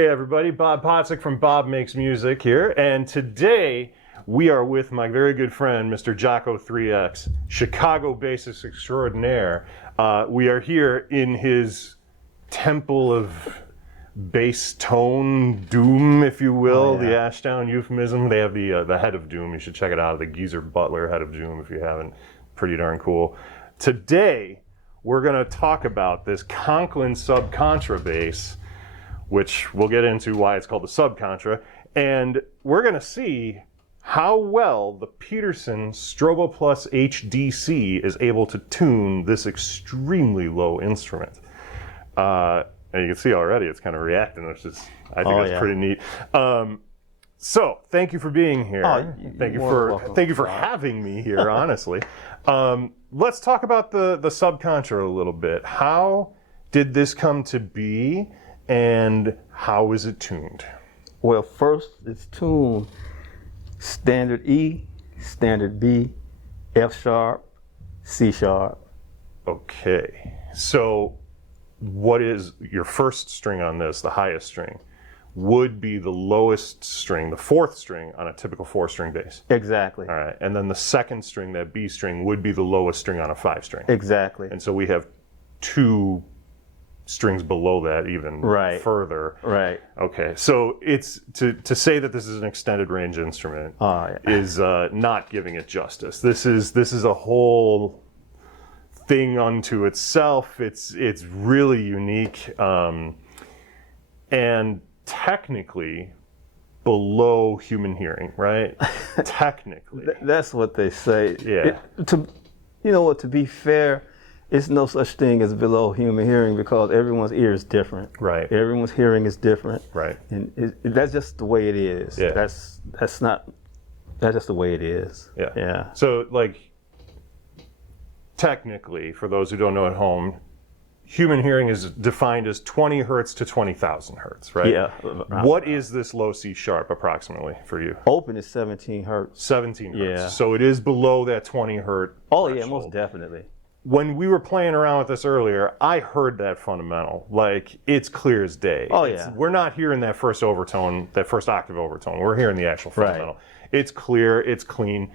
Hey everybody, Bob Potzik from Bob Makes Music here, and today we are with my very good friend, Mr. Jauqo 3X, Chicago bassist extraordinaire. We are here in his temple of bass tone doom, if you will, the Ashdown euphemism. They have the head of doom. You should check it out, the Geezer Butler head of doom if you haven't. Pretty darn cool. Today we're going to talk about this Conklin SubContra bass, which we'll get into why it's called the SubContra, and we're going to see how well the Peterson StroboPLUS HDC is able to tune this extremely low instrument. And you can see already it's kind of reacting, which is, I think it's pretty neat. So thank you for being here. Thank you for having me here, honestly. Let's talk about the SubContra a little bit. How did this come to be? And how is it tuned? Well, first it's tuned standard E, standard B, F sharp, C sharp. Okay, so what is your first string on this, the highest string, would be the lowest string, the fourth string on a typical 4-string bass? Exactly. All right, and then the second string, that B string, would be the lowest string on a 5-string? Exactly. And so we have 2 strings below that even further. Right. Okay, so it's to say that this is an extended range instrument is not giving it justice. This is a whole thing unto itself. It's really unique, and technically below human hearing, right? Technically. That's what they say. Yeah. To be fair, it's no such thing as below human hearing because everyone's ear is different. Right. Everyone's hearing is different. Right. And that's just the way it is. Yeah. That's just the way it is. Yeah. Yeah. So, like, technically, for those who don't know at home, human hearing is defined as 20 hertz to 20,000 hertz, right? Yeah. What is this low C sharp approximately for you? Open is 17 hertz. 17 hertz. Yeah. So it is below that 20 hertz. Oh, threshold. yeah, most definitely. When we were playing around with this earlier, I heard that fundamental. Like, it's clear as day. Oh, yeah. We're not hearing that first overtone, that first octave overtone. We're hearing the actual fundamental. It's clear, it's clean.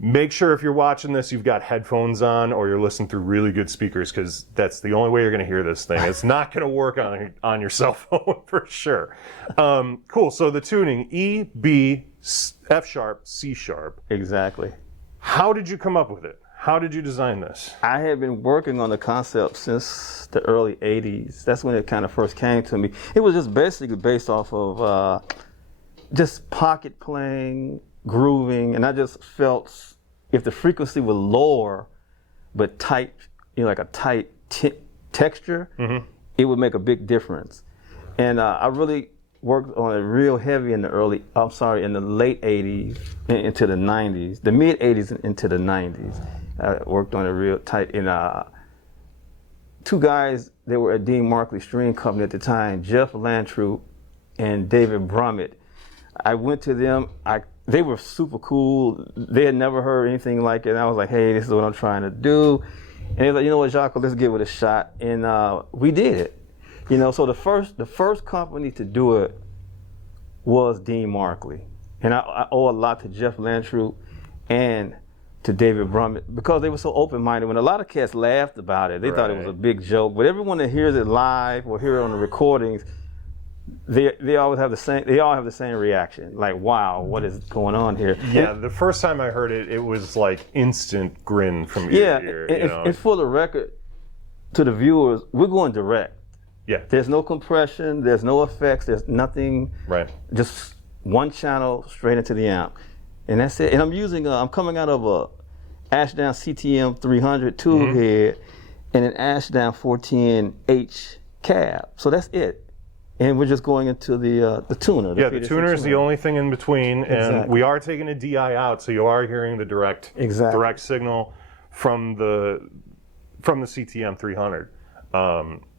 Make sure if you're watching this, you've got headphones on or you're listening through really good speakers, because that's the only way you're going to hear this thing. It's not going to work on your cell phone for sure. Cool. So the tuning, E, B, F sharp, C sharp. Exactly. How did you come up with it? How did you design this? I had been working on the concept since the early 80s. That's when it kind of first came to me. It was just basically based off of just pocket playing, grooving, and I just felt if the frequency was lower but tight, like a tight texture, it would make a big difference. And I really worked on it real heavy in the late 80s into the 90s, the mid 80s into the 90s. I worked on it real tight. And 2 guys, they were at Dean Markley String Company at the time, Jeff Lantroop and David Brummett. I went to them. They were super cool. They had never heard anything like it. And I was like, hey, this is what I'm trying to do. And they were like, you know what, Jauqo, let's give it a shot. And we did it. So the first company to do it was Dean Markley. And I owe a lot to Jeff Lantroop and to David Brummett because they were so open-minded. When a lot of cats laughed about it, they thought it was a big joke. But everyone that hears it live or hear it on the recordings, they always have the same. They all have the same reaction. Like, wow, what is going on here? Yeah, the first time I heard it, it was like instant grin from ear to ear. And for the record, to the viewers, we're going direct. Yeah. There's no compression. There's no effects. There's nothing. Right. Just one channel straight into the amp. And that's it. And I'm using, I'm coming out of a Ashdown CTM 300 tube head and an Ashdown 410H cab. So that's it. And we're just going into the tuner. The tuner is the only thing in between. And we are taking a DI out, so you are hearing the direct signal from the CTM 300.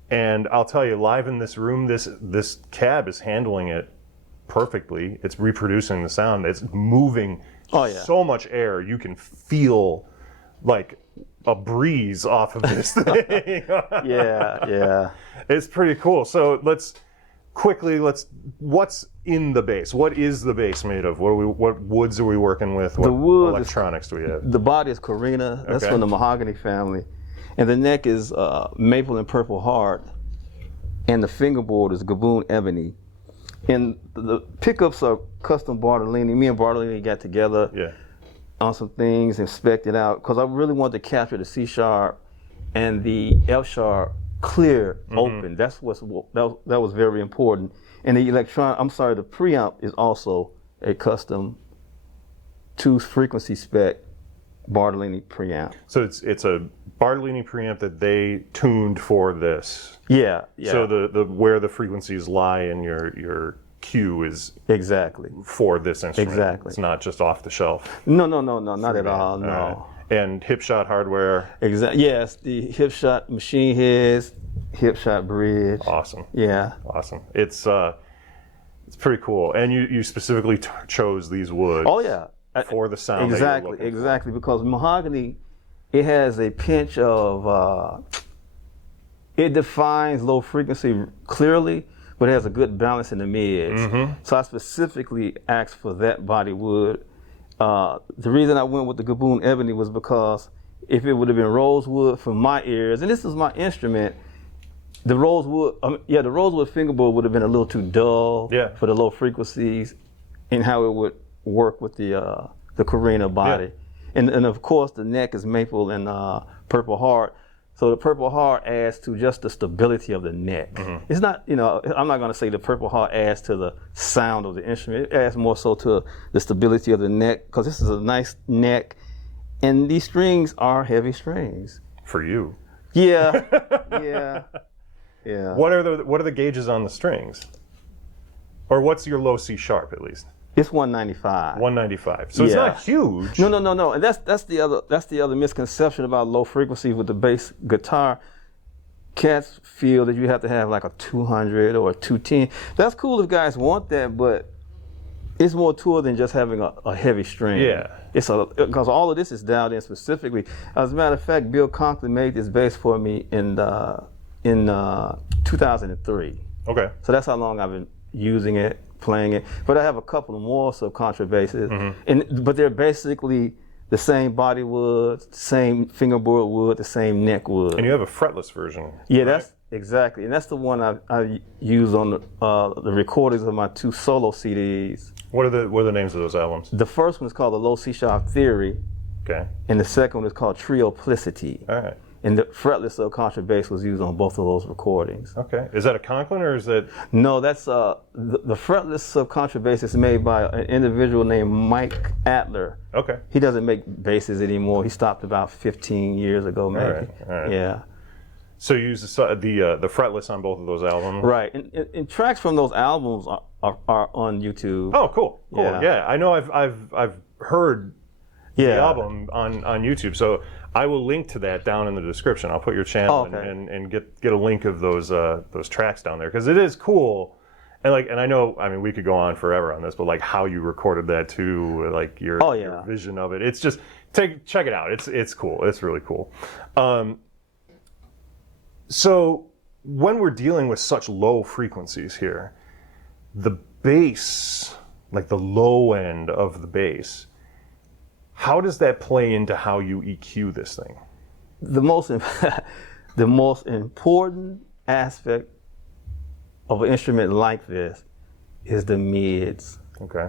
And I'll tell you, live in this room, this cab is handling it perfectly. It's reproducing the sound. It's moving so much air. You can feel like a breeze off of this thing. Yeah. It's pretty cool. So quickly, what's in the bass? What is the bass made of? What woods are we working with? What electronics do we have? The body is Carina. That's from the mahogany family. And the neck is maple and purple heart. And the fingerboard is Gaboon ebony. And the pickups are custom Bartolini. Me and Bartolini got together on some things, inspected out, because I really wanted to capture the C sharp and the F sharp clear, open. That was very important. And the the preamp is also a custom 2-frequency spec Bartolini preamp. So it's a Bartolini preamp that they tuned for this. Yeah. So the where the frequencies lie in your cue is for this instrument. Exactly. It's not just off the shelf. No, not at all. No. Right. And hip shot hardware. Exactly. Yes, the hip shot machine heads, hip shot bridge. Awesome. Yeah. Awesome. It's pretty cool. And you specifically chose these woods. Oh yeah. For the sound. Exactly. Because mahogany, it has a pinch of. It defines low frequency clearly, but it has a good balance in the mids. So I specifically asked for that body wood. The reason I went with the Gaboon ebony was because if it would have been rosewood for my ears, and this is my instrument, the rosewood fingerboard would have been a little too dull for the low frequencies, and how it would work with the Carina body. And of course the neck is maple and purple heart. So the purple heart adds to just the stability of the neck. It's not, I'm not going to say the purple heart adds to the sound of the instrument. It adds more so to the stability of the neck, because this is a nice neck, and these strings are heavy strings. For you. Yeah. What are the gauges on the strings? Or what's your low C sharp at least? It's 195. 195. So it's not huge. No. And that's the other misconception about low frequency with the bass guitar. Cats feel that you have to have like a 200 or a 210. That's cool if guys want that, but it's more to it than just having a heavy string. Yeah. Because all of this is dialed in specifically. As a matter of fact, Bill Conklin made this bass for me in 2003. Okay. So that's how long I've been using it, playing it. But I have a couple of more SubContra basses, but they're basically the same body wood, same fingerboard wood, the same neck wood. And you have a fretless version. Yeah, right? That's exactly, and that's the one I use on the recordings of my 2 solo CDs. What are the names of those albums? The first one is called The Low C Sharp Theory. Okay. And the second one is called Trioplicity. All right. And the fretless SubContra bass was used on both of those recordings. Okay. Is that a Conklin or is that? No, that's the fretless SubContra bass is made by an individual named Mike Adler. Okay. He doesn't make basses anymore. He stopped about 15 years ago, maybe. All right. Yeah. So you use the fretless on both of those albums? Right. And tracks from those albums are on YouTube. Oh, cool. Yeah. I know I've heard the album on YouTube. So I will link to that down in the description. I'll put your channel and get a link of those tracks down there, because it is cool. And I know, we could go on forever on this, but like how you recorded that too, like your vision of it. It's just check it out. It's cool. It's really cool. So when we're dealing with such low frequencies here, the bass, like the low end of the bass, how does that play into how you EQ this thing? The most important aspect of an instrument like this is the mids. Okay.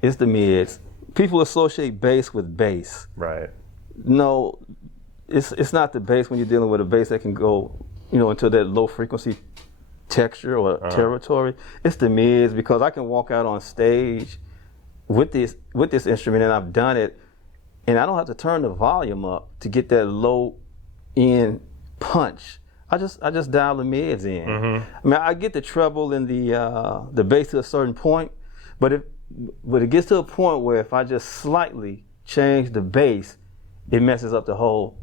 It's the mids. People associate bass with bass. Right. No, it's not the bass when you're dealing with a bass that can go, into that low frequency texture or territory. It's the mids, because I can walk out on stage with this instrument, and I've done it, and I don't have to turn the volume up to get that low end punch. I just dial the mids in. I get the treble and the bass to a certain point, but it gets to a point where if I just slightly change the bass, it messes up the whole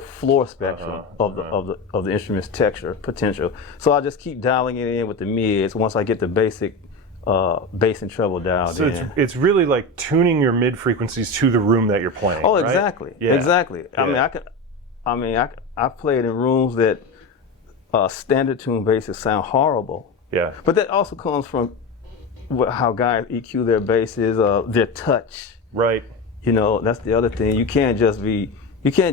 floor spectrum of the instrument's texture potential. So I just keep dialing it in with the mids once I get the basic bass and treble dialed in. So it's really like tuning your mid frequencies to the room that you're playing. Oh, right? exactly. Yeah. Exactly. Yeah. I've played in rooms that standard tune basses sound horrible, Yeah. But that also comes from how guys EQ their basses, their touch. Right. You know, that's the other thing. You can't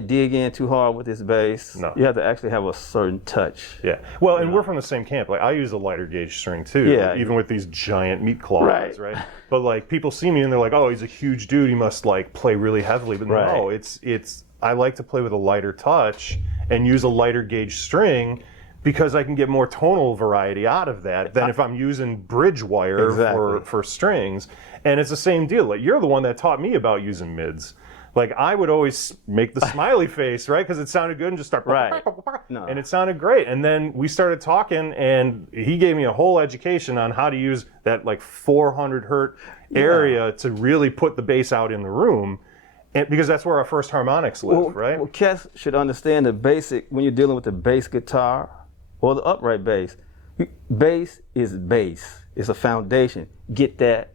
dig in too hard with this bass. No. You have to actually have a certain touch. Yeah. Well, and we're from the same camp. Like, I use a lighter gauge string too. Yeah. Even with these giant meat claws, right? But like, people see me and they're like, "Oh, he's a huge dude. He must like play really heavily." But no, it's. I like to play with a lighter touch and use a lighter gauge string because I can get more tonal variety out of that than if I'm using bridge wire for strings. And it's the same deal. Like, you're the one that taught me about using mids. Like, I would always make the smiley face, right? Because it sounded good and just start. No. And it sounded great. And then we started talking, and he gave me a whole education on how to use that like 400 hertz area to really put the bass out in the room. And because that's where our first harmonics live, right? Well, cats should understand the basic, when you're dealing with the bass guitar or the upright bass, bass is bass. It's a foundation. Get that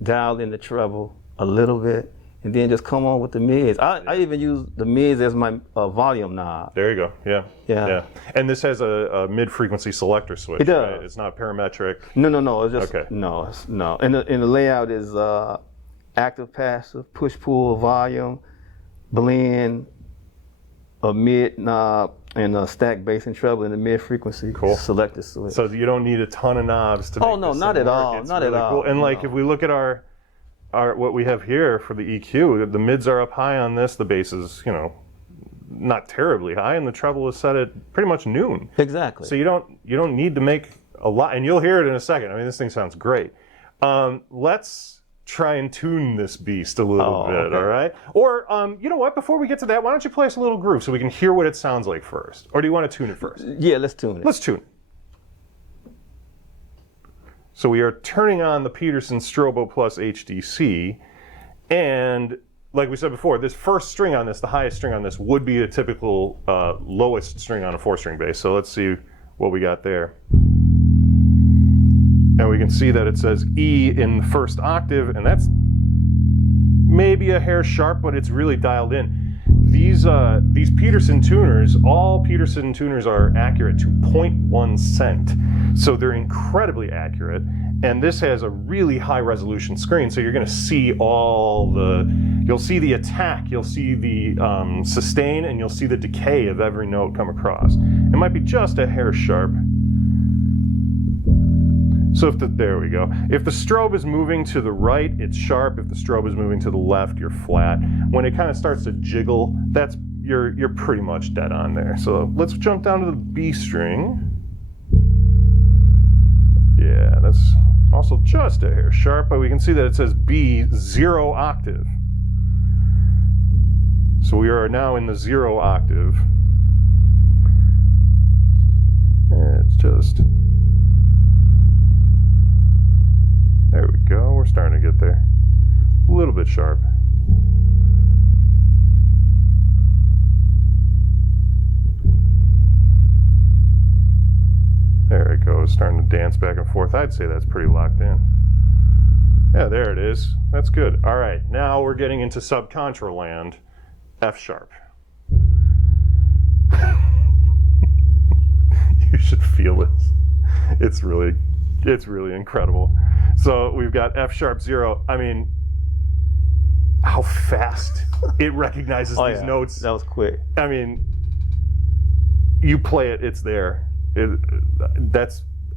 dialed in the treble a little bit, and then just come on with the mids. I even use the mids as my volume knob. There you go. Yeah. And this has a mid-frequency selector switch. It does. Right? It's not parametric. No. It's just Okay. no. And the layout is active, passive, push-pull, volume, blend, a mid knob, and a stack bass and treble in the mid-frequency selector switch. So you don't need a ton of knobs to make Oh no, this not thing at work. all. It's Not really at all. cool. And like, if we look at our what we have here for the EQ, the mids are up high on this. The bass is, not terribly high, and the treble is set at pretty much noon. Exactly. So you don't need to make a lot, and you'll hear it in a second. I mean, this thing sounds great. Let's try and tune this beast a little bit, okay. all right? Or you know what? Before we get to that, why don't you play us a little groove so we can hear what it sounds like first? Or do you want to tune it first? Yeah, let's tune it. Let's tune it. So we are turning on the Peterson StroboPLUS HDC, and like we said before, this first string on this, the highest string on this, would be a typical lowest string on a 4-string bass. So let's see what we got there. And we can see that it says E in the first octave, and that's maybe a hair sharp, but it's really dialed in. These Peterson tuners, all Peterson tuners are accurate to 0.1 cent. So they're incredibly accurate. And this has a really high resolution screen. So you're gonna see you'll see the attack, you'll see the sustain, and you'll see the decay of every note come across. It might be just a hair sharp. So there we go. If the strobe is moving to the right, it's sharp. If the strobe is moving to the left, you're flat. When it kind of starts to jiggle, you're pretty much dead on there. So let's jump down to the B string. Yeah, that's also just a hair sharp, but we can see that it says B 0 octave. So we are now in the 0 octave. It's just... There we go, we're starting to get there. A little bit sharp. There it goes, starting to dance back and forth. I'd say that's pretty locked in. Yeah, there it is. That's good. All right, now we're getting into SubContra land. F sharp. You should feel this. It's really incredible. So we've got F sharp 0. I mean, how fast it recognizes these notes. That was quick. I mean, you play it, it's there.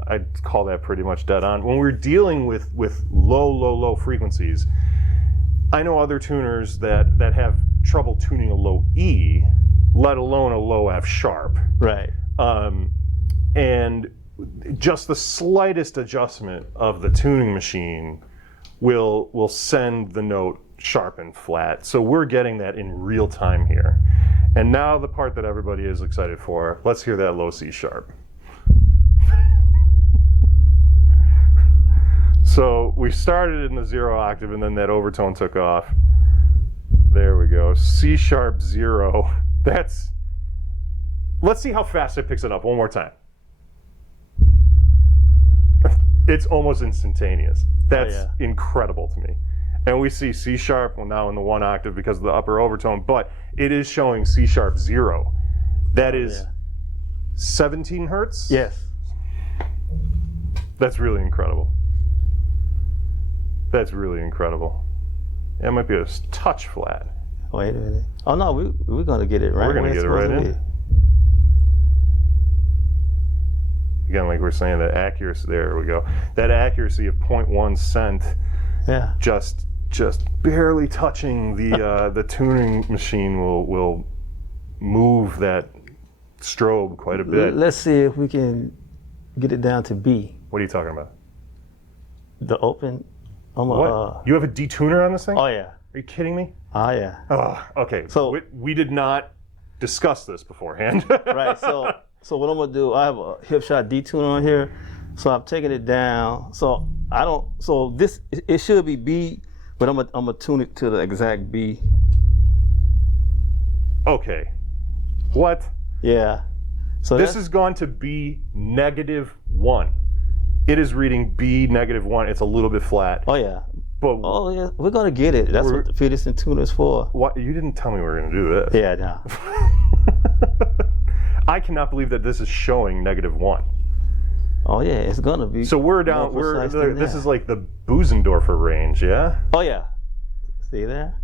I'd call that pretty much dead on. When we're dealing with low frequencies, I know other tuners that have trouble tuning a low E, let alone a low F sharp. Right. And just the slightest adjustment of the tuning machine will send the note sharp and flat. So we're getting that in real time here. And now the part that everybody is excited for. Let's hear that low C sharp. So we started in the 0 octave, and then that overtone took off. There we go. C sharp 0. Let's see how fast it picks it up one more time. It's almost instantaneous. That's incredible to me. And we see C sharp, well, now in the 1 octave because of the upper overtone, but it is showing C sharp 0. That is 17 hertz? Yes. That's really incredible. That's really incredible. It might be a touch flat. Wait a minute. Oh no, we're gonna get it right. We're gonna where get it's it right supposed to in. Again, like we're saying, the accuracy, there we go. That accuracy of 0.1 cent, be. Yeah. just barely touching the tuning machine will move that strobe quite a bit. Let's see if we can get it down to B. What are you talking about? The open. What? You have a detuner on this thing? Oh yeah. Are you kidding me? Oh yeah. Oh, okay. So- we did not discuss this beforehand. Right. So what I'm gonna do? I have a hip shot detuner on here, so I'm taking it down. So I don't. So this it should be B, but I'm gonna tune it to the exact B. Okay. What? Yeah. So This has gone to B -1. It is reading B -1. It's a little bit flat. Oh yeah. But Oh yeah. We're gonna get it. That's what the Peterson tuner is for. what? You didn't tell me we were going to do this. Yeah. No. I cannot believe that this is showing -1. Oh yeah. It's gonna be. So we're down. more precise than This that. is like the Bösendorfer range, yeah. Oh yeah. See there?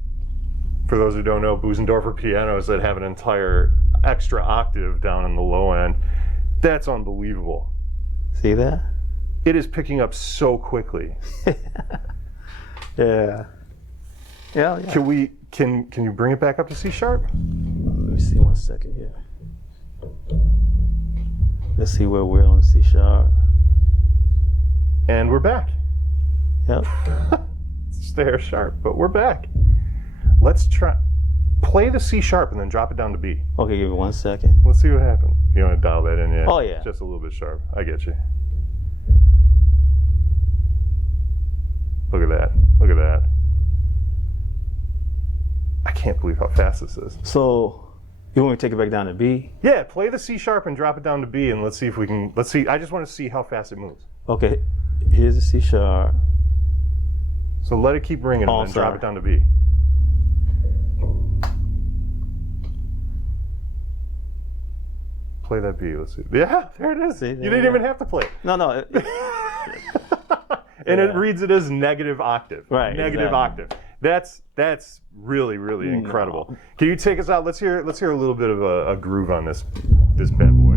For those who don't know, Bösendorfer pianos that have an entire extra octave down in the low end. That's unbelievable. See that? It is picking up so quickly. Yeah. Yeah. Yeah. Can you bring it back up to C sharp? Let me see 1 second here. Let's see where we're on C sharp. And we're back. Yep. Stay sharp, but we're back. Let's try. Play the C sharp and then drop it down to B. Okay, give me 1 second. Let's see what happens. You want to dial that in yet? Oh, yeah. Just a little bit sharp. I get you. Look at that. Look at that. I can't believe how fast this is. So, you want me to take it back down to B? Yeah, play the C sharp and drop it down to B, and let's see if we can. Let's see. I just want to see how fast it moves. Okay, here's the C sharp. So let it keep ringing Oh, and then drop sorry. it down to B. Play that B. Let's see. Yeah, there it is. See, You there didn't we even go. have to play it. No, no. And it Yeah. reads it as negative octave. Right, Negative exactly. octave. That's really, really incredible. Can you take us out? Let's hear a little bit of a groove on this bad boy.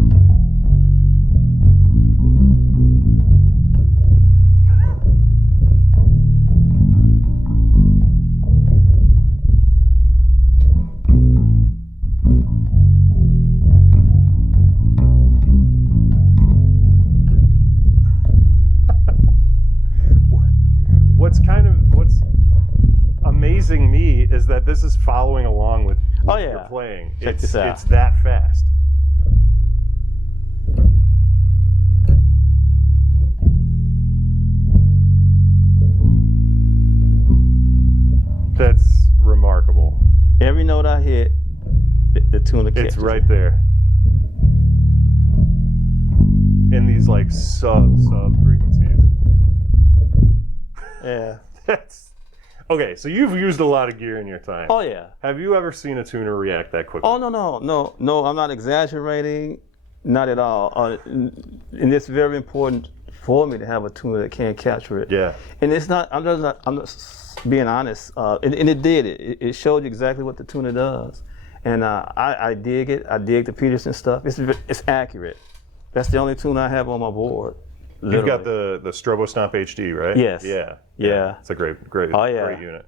What's amazing me is that this is following along with what Oh, yeah. you're playing. Check this out. It's that fast. That's remarkable. Every note I hit, the tuner catches. It's right there. In these like sub frequencies. Yeah. That's okay. So you've used a lot of gear in your time. Oh, yeah. Have you ever seen a tuner react that quickly? Oh, no, I'm not exaggerating. Not at all. And it's very important for me to have a tuner that can capture it. Yeah. And it's not, I'm just being honest. And it did. It showed you exactly what the tuner does. And I dig it. I dig the Peterson stuff. It's accurate. That's the only tuner I have on my board. You've got the StroboStomp HD, right? Yes. Yeah. It's a great Oh, yeah. great unit.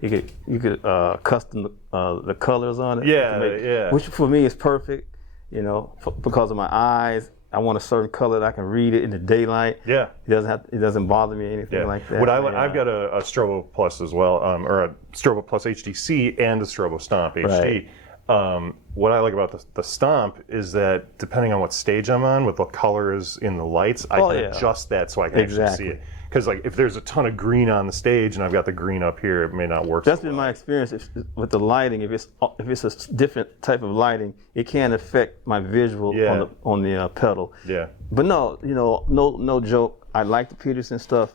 You could custom the colors on it. Yeah, You can yeah. Which for me is perfect, because of my eyes. I want a certain color that I can read it in the daylight. Yeah. It doesn't bother me or anything Yeah. like that. What Yeah. I've got a StroboPLUS as well, or a StroboPLUS HDC and a StroboStomp HD. What I like about the Stomp is that depending on what stage I'm on, with the colors in the lights, I can adjust that so I can actually see it. Because like if there's a ton of green on the stage and I've got the green up here, it may not work. That's so been well. my experience with the lighting. If it's a different type of lighting, it can affect my visual on the pedal. Yeah. But no joke. I like the Peterson stuff,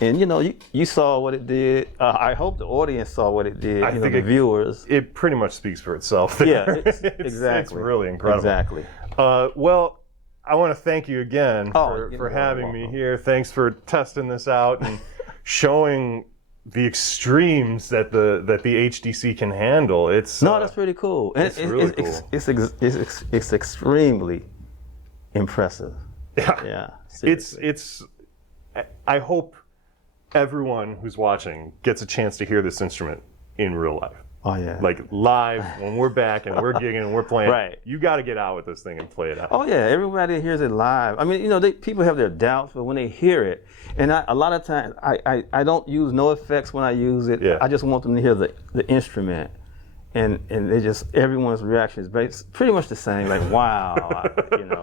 and you saw what it did. I hope the audience saw what it did. I think the viewers. It pretty much speaks for itself. Yeah, Exactly. exactly. It's really incredible. Exactly. Well, I want to thank you again for you're having me welcome. here. Thanks for testing this out and showing the extremes that the HDC can handle. It's that's pretty cool. And it's really cool. It's extremely impressive. Yeah. Yeah. It's I hope everyone who's watching gets a chance to hear this instrument in real life. Oh yeah. Like live when we're back and we're gigging and we're playing. Right. You got to get out with this thing and play it out. Oh yeah, everybody hears it live. I mean, people have their doubts, but when they hear it, and a lot of times I don't use no effects when I use it. Yeah. I just want them to hear the instrument, and they just everyone's reaction is pretty much the same. Like wow,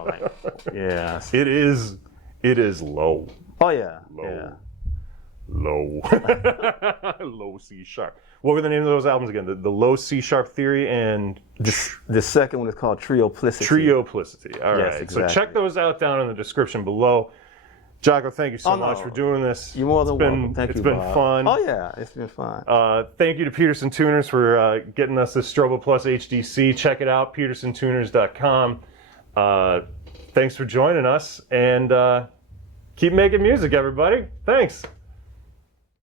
like yeah. It is low. Oh yeah. Low. Yeah. Low. Low C sharp. What were the names of those albums again? The Low C sharp Theory and The second one is called Trioplicity. Trioplicity. All right. Yes, exactly. So check those out down in the description below. Jauqo, thank you so much for doing this. You're more than welcome. Thank you, It's been Bob. fun. Oh yeah, it's been fun. Thank you to Peterson Tuners for getting us this StroboPLUS HDC. Check it out, petersontuners.com. Thanks for joining us, and keep making music, everybody. Thanks.